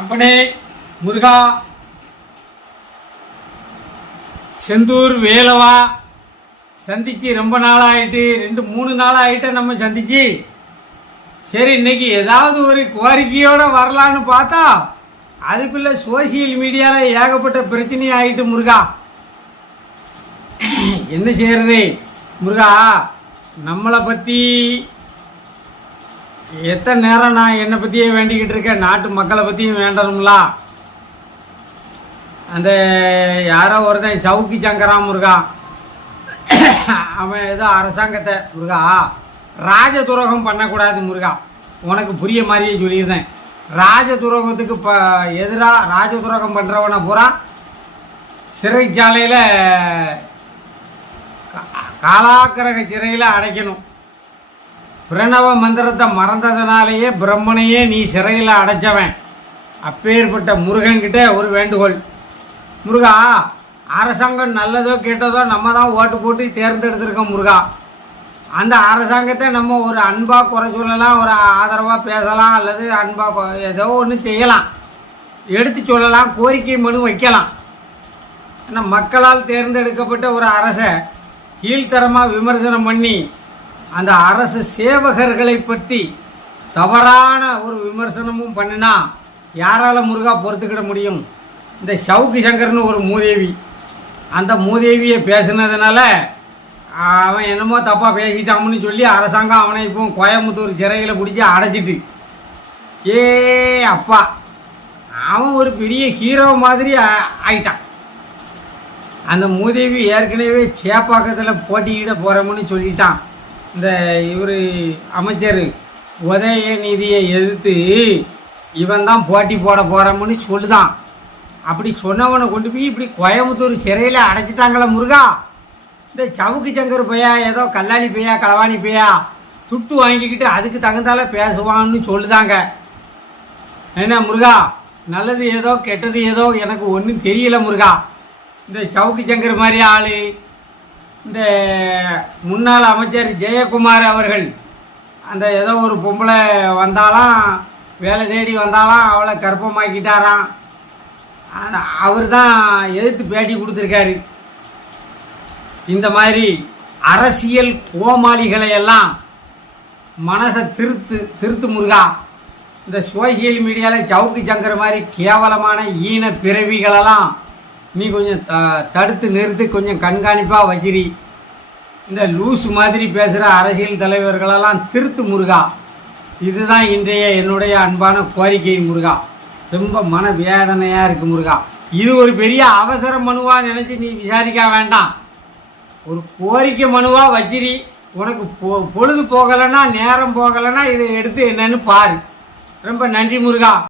அப்பனே முருகா, செந்தூர் வேலவா சந்திச்சு ரொம்ப நாளாயிட்டு, 2-3 நாளாயிட்ட நம்ம சந்திச்சு. சரி, இன்னைக்கு ஏதாவது ஒரு கோரிக்கையோட வரலான்னு பார்த்தா அதுக்குள்ள சோசியல் மீடியாவில் ஏகப்பட்ட பிரச்சனை ஆயிட்டு முருகா. என்ன செய்யறது முருகா? நம்மளை பற்றி எத்தனை நேரம் நான் என்னை பற்றியே வேண்டிக்கிட்டு இருக்கேன், நாட்டு மக்களை பற்றியும் வேண்டணும்ல. அந்த யாரோ ஒருத்தன் சவுக்கி சங்கரா முருகா, அவன் ஏதோ அரசாங்கத்தை முருகா ராஜ துரோகம் பண்ணக்கூடாது முருகா. உனக்கு புரிய மாதிரியே சொல்லியிருந்தேன். ராஜ துரோகத்துக்கு எதிராக ராஜ துரோகம் பண்ணுறவனை பூரா சிறைச்சாலையில் காலாக்கிரக சிறையில் அடைக்கணும். பிரணவ மந்திரத்தை மறந்ததுனாலேயே பிரம்மனையே நீ சிறையில் அடைச்சவன். அப்பேற்பட்ட முருகன்கிட்ட ஒரு வேண்டுகோள் முருகா. அரசாங்கம் நல்லதோ கெட்டதோ நம்ம தான் ஓட்டு போட்டு தேர்ந்தெடுத்திருக்கோம் முருகா. அந்த அரசாங்கத்தை நம்ம ஒரு அன்பாக குறை சொல்லலாம், ஒரு ஆதரவாக பேசலாம், அல்லது அன்பாக ஏதோ ஒன்று செய்யலாம், எடுத்து சொல்லலாம், கோரிக்கை மனு வைக்கலாம். ஆனால் மக்களால் தேர்ந்தெடுக்கப்பட்ட ஒரு அரசை கீழ்த்தரமாக விமர்சனம் பண்ணி அந்த அரசு சேவகர்களை பற்றி தவறான ஒரு விமர்சனமும் பண்ணினா யாரால முருகா பொறுத்துக்கிட முடியும்? இந்த சவுக்கு சங்கர்னு ஒரு மூதேவி, அந்த மூதேவியை பேசுனதுனால அவன் என்னமோ தப்பாக பேசிட்டான்னு சொல்லி அரசாங்கம் அவனை இப்போ கோயம்புத்தூர் சிறையில் பிடிச்சி அடைச்சிட்டு, ஏ அப்பா, அவன் ஒரு பெரிய ஹீரோ மாதிரி ஆயிட்டான். அந்த மூதேவி ஏற்கனவே சேப்பாக்கத்தில் போட்டியிட போகிறோம்னு சொல்லிட்டான். இந்த இவர் அமைச்சர் உதயநிதியை எதிர்த்து இவன் தான் போட்டி போட போகிறோம்னு சொல்லுதான். அப்படி சொன்னவனை கொண்டு போய் இப்படி கோயம்புத்தூர் சிறையில் அடைச்சிட்டாங்களே முருகா. இந்த சவுக்கு சங்கர் பையா ஏதோ கல்லாளி பையா களவாணி பையா துட்டு வாங்கிக்கிட்டு அதுக்கு தகுந்தால பேசுவான்னு சொல்லுதாங்க. என்ன முருகா, நல்லது ஏதோ கெட்டது ஏதோ எனக்கு ஒன்றும் தெரியல முருகா. இந்த சவுக்கு சங்கர் மாதிரி ஆள், இந்த முன்னாள் அமைச்சர் ஜெயக்குமார் அவர்கள், அந்த ஏதோ ஒரு பொம்பளை வந்தாலாம், வேலை தேடி வந்தாலாம், அவளை கர்ப்பமாக்கிட்டாராம். அவர் தான் எதிர்த்து பேட்டி கொடுத்துருக்காரு. இந்த மாதிரி அரசியல் கோமாளிகளை எல்லாம் மனசை திருத்து முருகா. இந்த சோசியல் மீடியாவில் சவுக்கு சங்கர் மாதிரி கேவலமான ஈன பிறவிகளெல்லாம் நீ கொஞ்சம் தடுத்து நிறுத்தி கொஞ்சம் கண்காணிப்பாக வச்சிரி. இந்த லூஸ் மாதிரி பேசுகிற அரசியல் தலைவர்களெல்லாம் திருத்து முருகா. இதுதான் இன்றைய என்னுடைய அன்பான கோரிக்கை முருகா. ரொம்ப மன வேதனையாக இருக்குது முருகா. இது ஒரு பெரிய அவசர மனுவாக நினச்சி நீ விசாரிக்க வேண்டாம். ஒரு கோரிக்கை மனுவாக வச்சிரி. உனக்கு பொழுது போகலைன்னா, நேரம் போகலைன்னா இதை எடுத்து என்னன்னு பாரு. ரொம்ப நன்றி முருகா.